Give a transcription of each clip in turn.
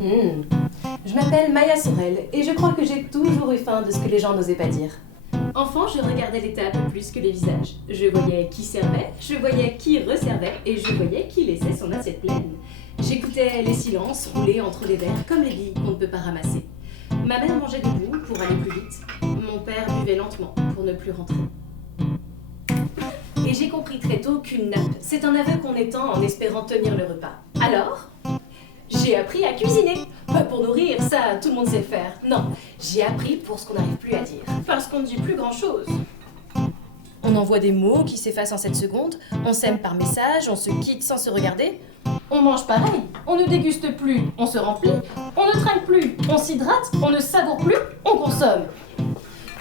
Hmm. Je m'appelle Maya Sorel et je crois que j'ai toujours eu faim de ce que les gens n'osaient pas dire. Enfant, je regardais les tables plus que les visages. Je voyais qui servait, je voyais qui resservait et je voyais qui laissait son assiette pleine. J'écoutais les silences rouler entre les verres comme les billes qu'on ne peut pas ramasser. Ma mère mangeait debout pour aller plus vite. Mon père buvait lentement pour ne plus rentrer. Et j'ai compris très tôt qu'une nappe, c'est un aveu qu'on étend en espérant tenir le repas. Alors, j'ai appris à cuisiner. Pas pour nourrir, ça, tout le monde sait le faire. Non, j'ai appris pour ce qu'on n'arrive plus à dire. Parce qu'on ne dit plus grand-chose. On envoie des mots qui s'effacent en 7 secondes, on s'aime par message, on se quitte sans se regarder. On mange pareil, on ne déguste plus, on se remplit, on ne trinque plus, on s'hydrate, on ne savoure plus, on consomme.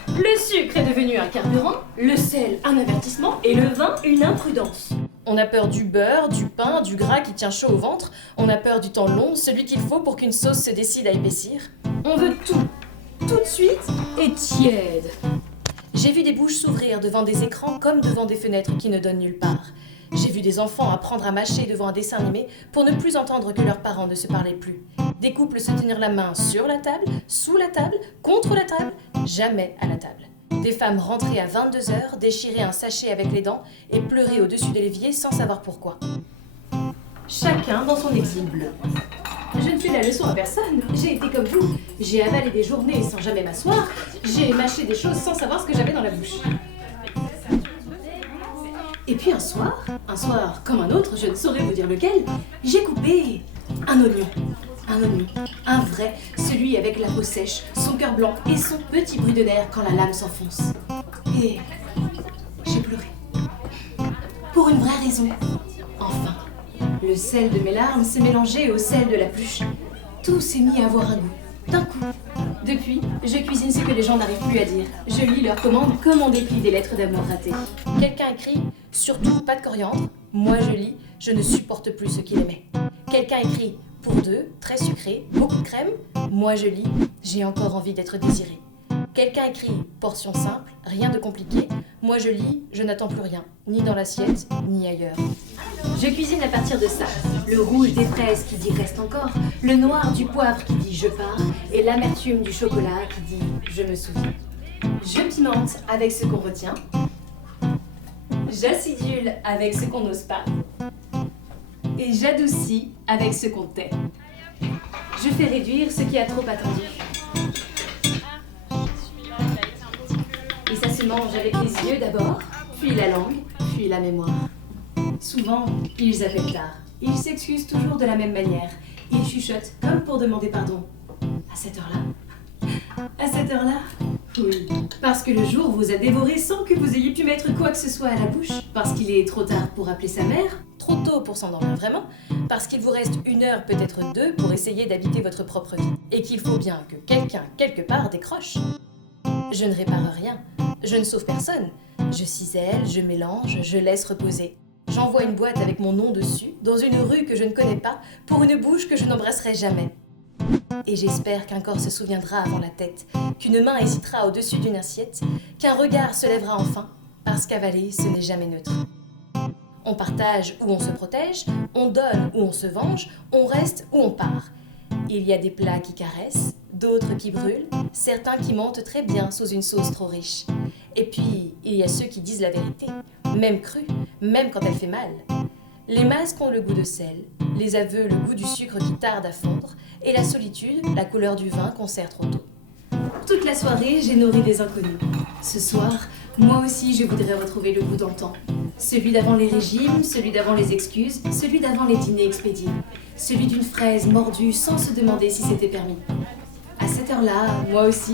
Le sucre est devenu un carburant, le sel un avertissement et le vin une imprudence. On a peur du beurre, du pain, du gras qui tient chaud au ventre. On a peur du temps long, celui qu'il faut pour qu'une sauce se décide à épaissir. On veut tout de suite et tiède. J'ai vu des bouches s'ouvrir devant des écrans comme devant des fenêtres qui ne donnent nulle part. J'ai vu des enfants apprendre à mâcher devant un dessin animé pour ne plus entendre que leurs parents ne se parlaient plus. Des couples se tenir la main sur la table, sous la table, contre la table, jamais à la table. Des femmes rentrées à 22h, déchirer un sachet avec les dents et pleurer au-dessus de l'évier sans savoir pourquoi. Chacun dans son exil bleu. Je ne fais la leçon à personne, j'ai été comme vous. J'ai avalé des journées sans jamais m'asseoir, j'ai mâché des choses sans savoir ce que j'avais dans la bouche. Et puis un soir comme un autre, je ne saurais vous dire lequel, j'ai coupé un oignon. Un vrai, celui avec la peau sèche, son cœur blanc et son petit bruit de nerfs quand la lame s'enfonce. Et j'ai pleuré. Pour une vraie raison. Enfin, le sel de mes larmes s'est mélangé au sel de la pluche. Tout s'est mis à avoir un goût, d'un coup. Depuis, je cuisine ce que les gens n'arrivent plus à dire. Je lis leurs commandes comme on déplie des lettres d'amour ratées. Quelqu'un écrit « Surtout pas de coriandre ». Moi je lis « Je ne supporte plus ce qu'il aimait ». Quelqu'un écrit « Pour deux, très sucré, beaucoup de crème ». Moi je lis « J'ai encore envie d'être désiré ». Quelqu'un écrit « Portion simple, rien de compliqué ». Moi je lis « Je n'attends plus rien, ni dans l'assiette, ni ailleurs ». Je cuisine à partir de ça. Le rouge des fraises qui dit « Reste encore », le noir du poivre qui dit « Je pars » et l'amertume du chocolat qui dit « Je me souviens ». Je pimente avec ce qu'on retient. J'acidule avec ce qu'on n'ose pas. Et j'adoucis avec ce qu'on tait. Je fais réduire ce qui a trop attendu. Et ça se mange avec les yeux d'abord, puis la langue, puis la mémoire. Souvent, ils appellent tard. Ils s'excusent toujours de la même manière. Ils chuchotent comme pour demander pardon. À cette heure-là ? À cette heure-là ? Oui. Parce que le jour vous a dévoré sans que vous ayez pu mettre quoi que ce soit à la bouche. Parce qu'il est trop tard pour appeler sa mère. Trop tôt pour s'endormir vraiment. Parce qu'il vous reste 1 heure, peut-être 2, pour essayer d'habiter votre propre vie. Et qu'il faut bien que quelqu'un, quelque part, décroche. Je ne répare rien. Je ne sauve personne. Je cisèle, je mélange, je laisse reposer. J'envoie une boîte avec mon nom dessus, dans une rue que je ne connais pas, pour une bouche que je n'embrasserai jamais. Et j'espère qu'un corps se souviendra avant la tête, qu'une main hésitera au-dessus d'une assiette, qu'un regard se lèvera enfin, parce qu'avaler, ce n'est jamais neutre. On partage ou on se protège, on donne ou on se venge, on reste ou on part. Il y a des plats qui caressent, d'autres qui brûlent, certains qui montent très bien sous une sauce trop riche. Et puis, il y a ceux qui disent la vérité, même crue, même quand elle fait mal. Les masques ont le goût de sel, les aveux le goût du sucre qui tarde à fondre, et la solitude, la couleur du vin qu'on sert trop tôt. Toute la soirée, j'ai nourri des inconnus. Ce soir, moi aussi, je voudrais retrouver le goût d'antan. Celui d'avant les régimes, celui d'avant les excuses, celui d'avant les dîners expédiés. Celui d'une fraise mordue sans se demander si c'était permis. À cette heure-là, moi aussi,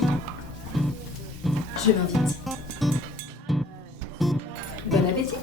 je m'invite. Bon appétit!